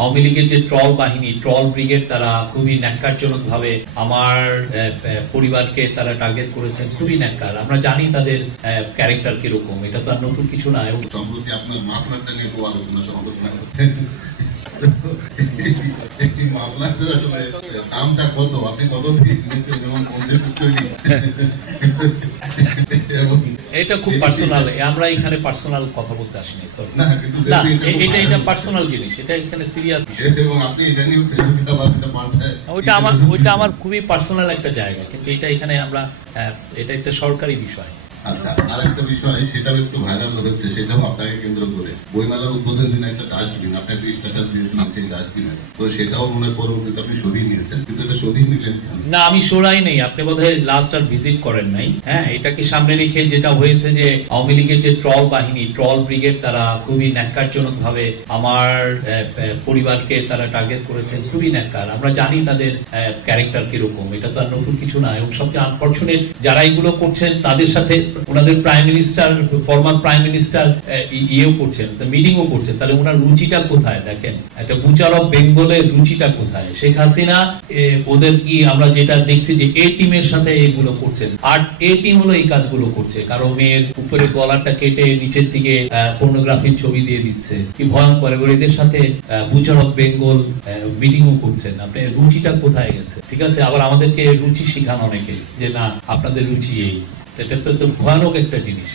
আওয়ামী লীগের যে ট্রল বাহিনী, ট্রল ব্রিগেড, তারা খুবই ন্যাক্কারজনকভাবে আমার পরিবারকে তারা টার্গেট করেছেন। খুবই ন্যাক্কার। আমরা জানি তাদের ক্যারেক্টার কিরকম, এটা তো আর নতুন কিছু না। সম্প্রতি আপনার মামলাটা নিয়ে খুব আলোচনা করছেন। একটি মামলা আসলে দামটা কত, আপনি কত এটা খুব পার্সোনাল, আমরা এখানে পার্সোনাল কথা বলতে আসিনি। সরি না, এটা পার্সোনাল জিনিস, এটা এখানে সিরিয়াস। ওইটা আমার খুবই পার্সোনাল একটা জায়গা, কিন্তু এটা এখানে আমরা এটা একটা সরকারি বিষয়। আচ্ছা, আরেকটা বিষয় সেটাও একটু ভাইরাল হচ্ছে, সেটাও আপনাকে কেন্দ্র করে বইমেলার উদ্বোধনের দিন একটা ডাস্টবিন আপনি একটা স্ট্যাটাস দিয়েছিলেন, সেই ডাস্টবিনে তো সেটাও মনে পরবর্তীতে আপনি সরিয়ে নিয়েছেন, কিন্তু এটা সরিয়ে নিলেন না? আমি সরাই নেই, আপনি বোধহয় লাস্ট আর ভিজিট করেন নাই। হ্যাঁ, এটাকে সামনে রেখে যেটা হয়েছে যে আওয়ামী লীগের যে ট্রল বাহিনী, ট্রল ব্রিগেড, তারা খুবই ন্যাক্কারজনক ভাবে আমার পরিবারকে তারা টার্গেট করেছেন। খুবই ন্যাক্কার। আমরা জানি তাদের ক্যারেক্টার কিরকম, এটা তো আর নতুন কিছু না। এবং সবচেয়ে আনফরচুনেট যারা এগুলো করছেন তাদের সাথে ওনাদের prime minister, former prime minister ইয়েও করছেন, মিটিংও করছেন। তাহলে ওনার রুচিটা কোথায়? দেখেন, একটা বুচার অফ বেঙ্গলের রুচিটা কোথায়? শেখ হাসিনা ওদের কি আমরা যেটা দেখছি যে এ টিমের সাথে এগুলো করছেন, আর এ টিম হলো এই কাজগুলো করছে। কারো মেয়ের উপরে গলাটা কেটে নিচের দিকে পর্নোগ্রাফির ছবি দিয়ে দিচ্ছে, কি ভয়ঙ্কর। এবার এদের সাথে বুচার অফ বেঙ্গল মিটিংও করছেন। আপনার রুচিটা কোথায় গেছে? ঠিক আছে, আবার আমাদেরকে রুচি শিখান অনেকে যে না আপনাদের রুচি এই। এটা তো ভয়ানক একটা জিনিস।